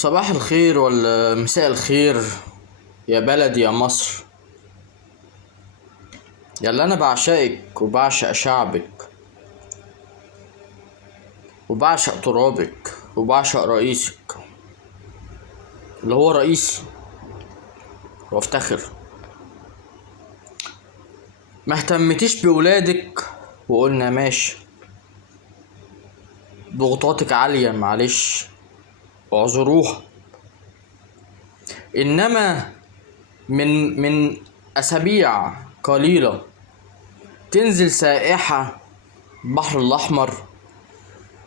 صباح الخير ولا مساء الخير يا بلدي يا مصر، يلا انا بعشقك وبعشق شعبك وبعشق ترابك وبعشق رئيسك اللي هو رئيسي وافتخر. ما اهتمتيش بولادك وقلنا ماشي، ضغوطاتك عالية معلش اعذروها. انما من اسابيع قليلة تنزل سائحة البحر الاحمر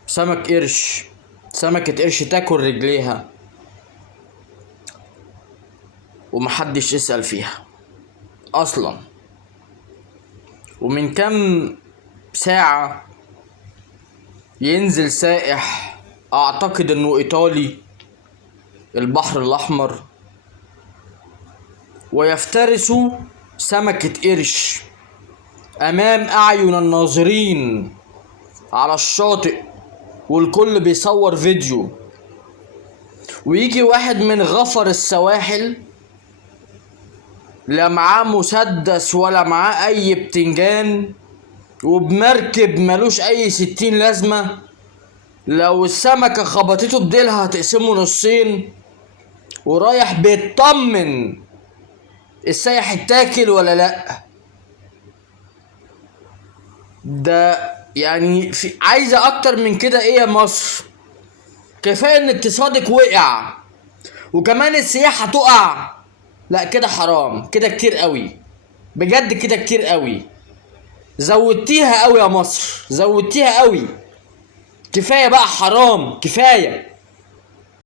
سمكة قرش تاكل رجليها ومحدش يسأل فيها اصلا. ومن كام ساعة ينزل سائح اعتقد انه ايطالي البحر الاحمر ويفترسوا سمكة قرش امام اعين الناظرين على الشاطئ، والكل بيصور فيديو. ويجي واحد من غفر السواحل لا معاه مسدس ولا معاه اي بتنجان وبمركب ملوش اي 60 لازمة، لو السمكة خبطته بديلها هتقسمه نصين، ورايح بيطمن السايح اتاكل ولا لا. ده يعني في عايزة اكتر من كده ايه يا مصر؟ كفاية ان اقتصادك وقع وكمان السياحة تقع. لا كده حرام، كده كتير قوي، بجد كده كتير قوي. زودتيها قوي يا مصر، زودتيها قوي. كفاية بقى، حرام كفاية.